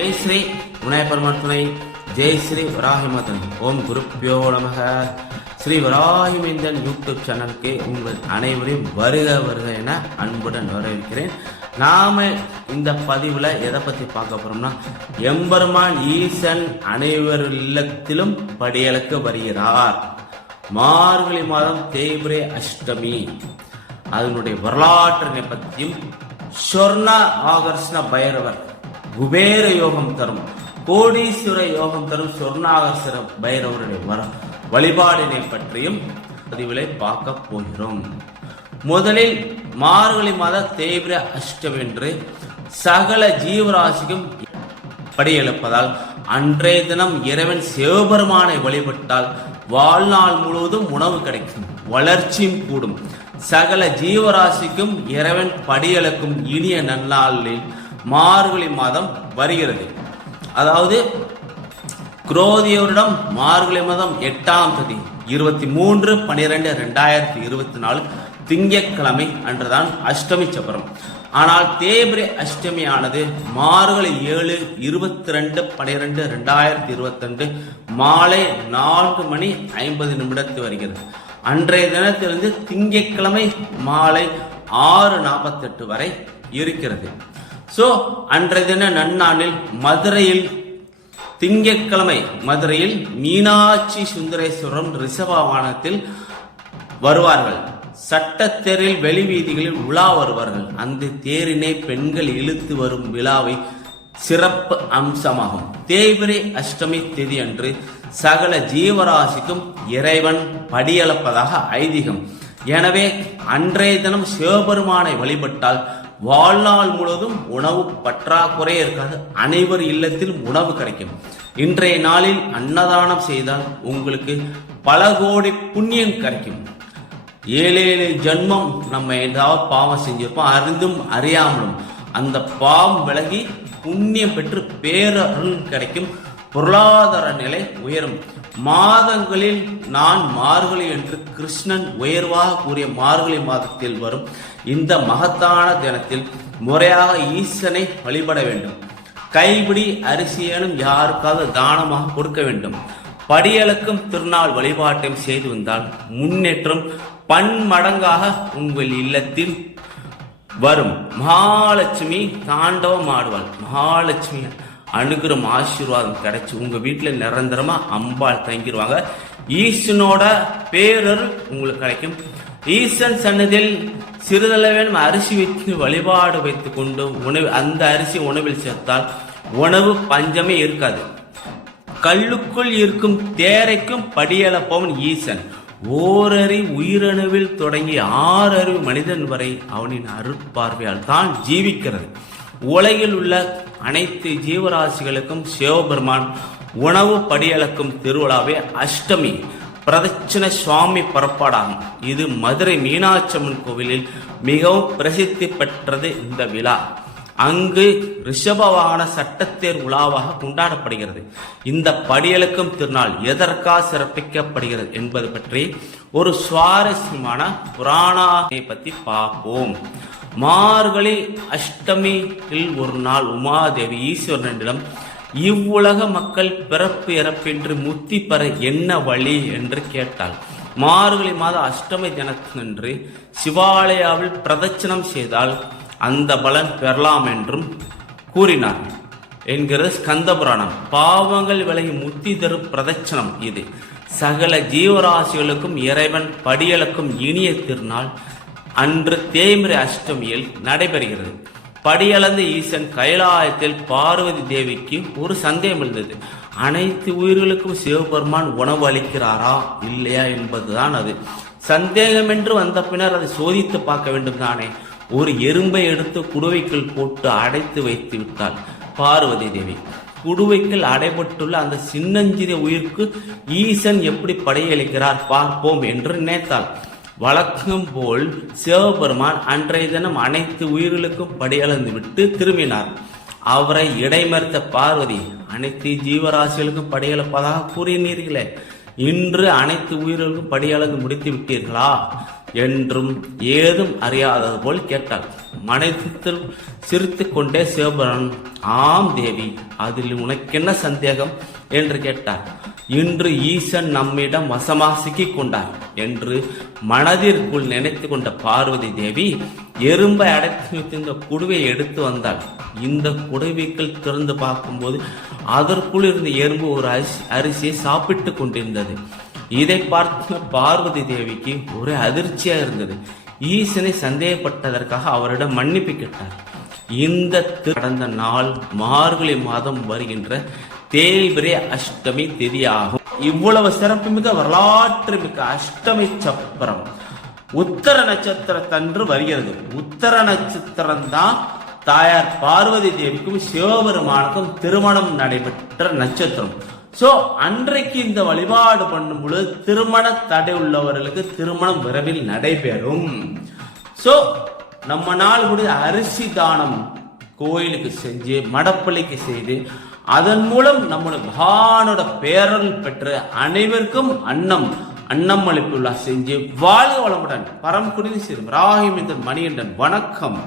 ஜெய் ஸ்ரீ விநாயக பரமாத்மனை, ஜெய் ஸ்ரீ வராகிமாதன். ஓம் குருப்பியோ நமக. ஸ்ரீ வராகிமேந்தன் யூடியூப் சேனலுக்கு உங்கள் அனைவரையும் வருக வருக என அன்புடன் வரவேற்கிறேன். நாம இந்த பதிவுல எதை பத்தி பார்க்க போறோம்னா, எம்பெருமான் ஈசன் அனைவர் இல்லத்திலும் படியலுக்கு வருகிறார். மார்கழி மாதம் தேய்பிரை அஷ்டமி, அதனுடைய வரலாற்றை பற்றியும், சொர்ண ஆகர்ஷண பைரவர் குபேர யோகம் தரும், கோடீஸ்வர யோகம் தரும் சொர்ணாகர்ஷண பைரவருடைய வழிபாடினை பற்றியும் பதிவுகளை பார்க்க போகிறோம். முதலில் மார்கழி மாத தேய்பிர அஷ்டமி என்று சகல ஜீவராசிக்கும் படியெழுப்பதால் அன்றைய தினம் இறைவன் சிவபெருமானை வழிபட்டால் வாழ்நாள் முழுவதும் உணவு கிடைக்கும், வளர்ச்சியும் கூடும். சகல ஜீவராசிக்கும் இறைவன் படியெழுக்கும் இனிய நன்னாளில் மார்கழி மாதம் வருகிறது. அதாவது குரோதியரிடம் மார்கழி மாதம் 8ஆம் தேதி 23/12/2024 திங்கட்கிழமை அன்றுதான் அஷ்டமி சப்பரம். ஆனால் தேய்பிரை அஷ்டமி ஆனது மார்கழி 7 22/12/2022 மாலை 4:50 வருகிறது. அன்றைய தினத்திலிருந்து திங்கட்கிழமை மாலை 6:48 வரை இருக்கிறது. சோ அன்றைய தின நன்னாளில் மதுரையில் திங்கட்கிழமை மதுரையில் மீனாட்சி சுந்தரேஸ்வரம் ரிஷப வாகனத்தில் வருவார்கள். சட்டத்தேரில் வெளி வீதிகளில் உலா வருவார்கள். அந்த தேரினை பெண்கள் இழுத்து வரும் விழாவை சிறப்பு அம்சமாகும். தேய்பிரை அஷ்டமி தேதி அன்று சகல ஜீவராசிக்கும் இறைவன் படியளப்பதாக ஐதீகம். எனவே அன்றைய தினம் சிவபெருமானை வழிபட்டால் வாழ்நாள் முழுவதும் உணவு பற்றாக்குறை இருக்காது, அனைவர் இல்லத்திலும் உணவு கிடைக்கும். இன்றைய நாளில் அன்னதானம் செய்தால் உங்களுக்கு பல கோடி புண்ணியம் கிடைக்கும். 7 ஜென்மம் நம்ம ஏதாவது பாவம் செஞ்சிருப்போம், அறிந்தும் அறியாமலும். அந்த பாவம் விலகி புண்ணியம் பெற்று பேரருள் கிடைக்கும், பொருளாதார நிலை உயரும். மாதங்களில் நான் மார்கழி என்று கிருஷ்ணன் உயர்வாக கூறிய மார்கழி மாதத்தில் வரும் இந்த மகத்தான தினத்தில் முறையாக ஈசனை வழிபட வேண்டும். கைபிடி அரிசியனும் யாருக்காவது தானமாக கொடுக்க வேண்டும். படியளக்கும் திருநாள் வழிபாட்டையும் செய்து வந்தால் முன்னேற்றம் பன்மடங்காக உங்கள் இல்லத்தில் வரும். மகாலட்சுமி தாண்டவம் ஆடுவாள். மகாலட்சுமி அனுகிரம் ஆசீர்வாதம் கிடைச்சி உங்க வீட்டுல நிரந்தரமா அம்பாள் தங்கிடுவாங்க. ஈசனோட பேரருள் உங்களுக்கு கிடைக்கும். ஈசன் சன்னதியில் சிறிதளவேனும் அரிசி வைத்து வழிபாடு வைத்துக் கொண்டு அந்த அரிசி உணவில் சேர்த்தால் உணவு பஞ்சமே இருக்காது. கல்லுக்குள் இருக்கும் தேரைக்கும் படியளப்பவன் ஈசன். ஓரறி உயிரணுவில் தொடங்கி 6 அறிவு மனிதன் வரை அவனின் அருட்பார்வையால் தான் ஜீவிக்கிறது. உலகில் உள்ள அனைத்து ஜீவராசிகளுக்கும் சிவபெருமான் உணவு படியளக்கும் திருவிழாவே அஷ்டமி பிரதட்சண சுவாமி புறப்பாடாகும். இது மதுரை மீனாட்சியம்மன் கோவிலில் மிகவும் பிரசித்தி பெற்றது இந்த விழா. அங்கு ரிஷபவாகன சட்டத்தேர் உலாவாக கொண்டாடப்படுகிறது. இந்த படியளக்கும் திருநாள் எதற்காக சிறப்பிக்கப்படுகிறது என்பது பற்றி ஒரு சுவாரஸ்யமான புராணத்தை பற்றி பார்ப்போம். மார்கழி அஷ்டமியில் ஒரு நாள் உமாதேவி ஈஸ்வரனிடம் இவ்வுலக மக்கள் பிறப்பு இறப்பின்றி முத்தி பெற என்ன வழி என்று கேட்டாள். மார்கழி மாத அஷ்டமி தினத்தன்று சிவாலயாவில் பிரதட்சணம் செய்தால் அந்த பலன் பெறலாம் என்றும் கூறினார் என்கிறது ஸ்கந்த புராணம். பாவங்கள் விலகி முத்தி தரும் பிரதட்சணம் இது. சகல ஜீவராசிகளுக்கும் இறைவன் படியளக்கும் இனிய திருநாள் அன்று தேய்பிரை அஷ்டமியில் நடைபெறுகிறது. படியளந்த ஈசன் கைலாயத்தில் பார்வதி தேவிக்கு ஒரு சந்தேகம் இருந்தது. அனைத்து உயிர்களுக்கும் சிவபெருமான் உணவு அளிக்கிறாரா இல்லையா என்பதுதான் அது. சந்தேகம் என்று வந்த பின்னர் அதை சோதித்து பார்க்க வேண்டும் தானே. ஒரு எறும்பை எடுத்து குடுவைக்குள் போட்டு அடைத்து வைத்து விட்டாள் பார்வதி தேவி. குடுவைக்குள் அடைபட்டுள்ள அந்த சின்னஞ்சிறிய உயிருக்கு ஈசன் எப்படி படையளிக்கிறார் பார்ப்போம் என்று நினைத்தாள். வழக்கம் போல் சிவபெருமான் அன்றைய தினம் அனைத்து உயிர்களுக்கும் படியளந்து விட்டு திரும்பினார். அவரை இடைமறித்த பார்வதி, அனைத்து ஜீவராசிகளுக்கும் படியளப்பதாக கூறினீர்களே, இன்று அனைத்து உயிர்களுக்கும் படியளந்து முடித்து விட்டீர்களா? என்றும் ஏதும் அறியாதது போல் கேட்டாள். மனதில் சிரித்து கொண்டே சிவபுரான், ஆம் தேவி, அதில் உனக்கென்ன சந்தேகம் என்று கேட்டார். இன்று ஈசன் நம்மிடம் வசமா சிக்கிக் கொண்டார் என்று மனதிற்குள் நினைத்து கொண்ட பார்வதி தேவி எறும்பை அடைத்து வைத்திருந்த குடுவையை எடுத்து வந்தாள். இந்த குடுவைக்குள் திறந்து பார்க்கும்போது அதற்குள் இருந்த எறும்பு ஒரு அரிசியை சாப்பிட்டு கொண்டிருந்தது. இதை பார்த்த பார்வதி தேவிக்கு ஒரு அதிர்ச்சியா இருந்தது. ஈசனை சந்தேகப்பட்டதற்காக அவரிடம் மன்னிப்பு கேட்டார். இந்த கடந்த நாள் மார்கழி மாதம் வருகின்ற தேய்பிரை அஷ்டமி திதியாகும். இவ்வளவு சிறப்புமிக்க வரலாற்று மிக்க அஷ்டமி சப்பரம் உத்தர நட்சத்திரத்தன்று வருகிறது. உத்தர நட்சத்திரம் தான் தாயார் பார்வதி தேவிக்கும் சிவபெருமானுக்கும் திருமணம் நடைபெற்ற நட்சத்திரம். சோ அன்றைக்கு இந்த வழிபாடு பண்ணும் பொழுது திருமண தடை உள்ளவர்களுக்கு திருமணம் விரைவில் நடைபெறும். சோ நம்ம நாள் கூட அரிசி தானம் கோயிலுக்கு செஞ்சு மடப்பள்ளிக்கு செய்து அதன் மூலம் நம்முடைய பகவானோட பேரல் பெற்ற அனைவருக்கும் அன்னம் அளிப்புள்ள செஞ்சு வாழ்க வளமுடன். பரம்குடி சிறும் ராகிமிதன் மணிகண்டன். வணக்கம்.